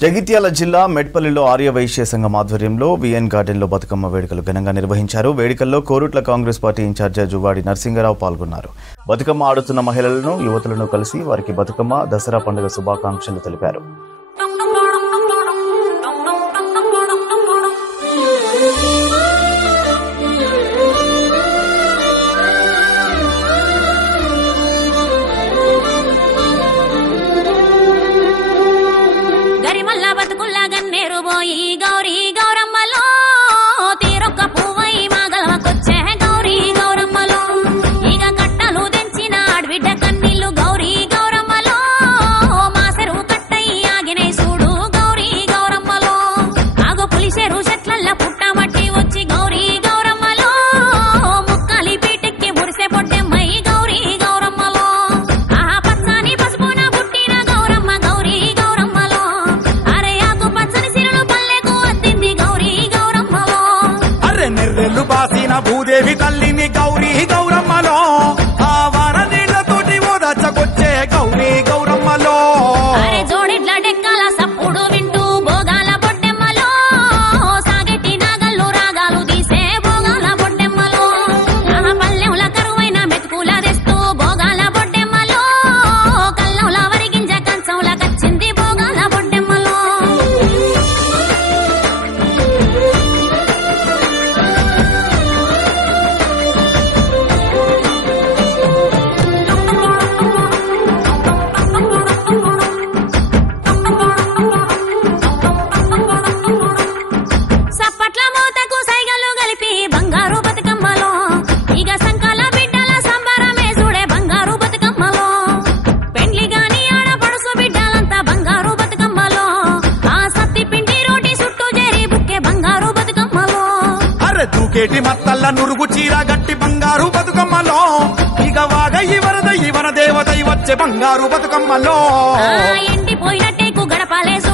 జగిత్యాల జిల్లా మెట్పల్లిలో ఆర్యవైశ్య సంఘం ఆధ్వర్యంలో విఎన్ గార్డెన్లో బతుకమ్మ వేడుకలు ఘనంగా నిర్వహించారు. వేడుకల్లో కోరుట్ల కాంగ్రెస్ పార్టీ ఇన్ఛార్జి జువాడి నరసింగరావు పాల్గొన్నారు. బతుకమ్మ ఆడుతున్న మహిళలను యువతులను కలిసి వారికి బతుకమ్మ దసరా పండుగ శుభాకాంక్షలు తెలిపారు. గౌరీ గౌరమ్మలో తీరొక్క పువ్వై మాగలవకొచ్చే గౌరీ గౌరమ్మలో ఇక కట్టలు తెంచిన ఆడబిడ్డ కన్నీళ్లు గౌరీ గౌరమ్మలో మాసరు కట్టై ఆగినే చూడు గౌరీ గౌరమ్మలో ఆగో పులిసేరు చెట్లల్ల పుట్టమట్టి వచ్చి గౌరీ గౌరమ్మలో ముక్కలి పీటెక్కి మురిసే పొట్టెమ్మై గౌరీ గౌరమ్మలో ఆహా పచ్చని పసుపున పుట్టిన గౌరమ్మ గౌరీ గౌరమ్మలో అరే ఆకు పచ్చని సిరులు నెర్రెల్లు బాసిన భూదేవి తల్లిని గౌరీ గౌరమ్మలో ఆ వార నీళ్లతోటి ఓదాచకొచ్చే గౌరీ గౌరమ్మలో జోడిట్ల డెక్కల సప్పుడు వింటూ భోగాల పొట్టెమ్మలో సాగెట్టి నాగల్లు రాగాలు తీసే భోగాల పొట్టెమ్మలో పల్లెంల కరువైన మెతుకుల తెస్తూ భోగాల పొట్టెమ్మలో కల్లంల వరిగింజ కంచంల కచ్చింది భోగాల పొట్టెమ్మలో కేటి మత్తల్ల నురుగు చీర గట్టి బంగారు బతుకమ్మలో ఇక వాగ ఇవరద ఇవన దేవత వచ్చే బంగారు బతుకమ్మలో ఎండిపోయినట్టేకు గడపాలేసు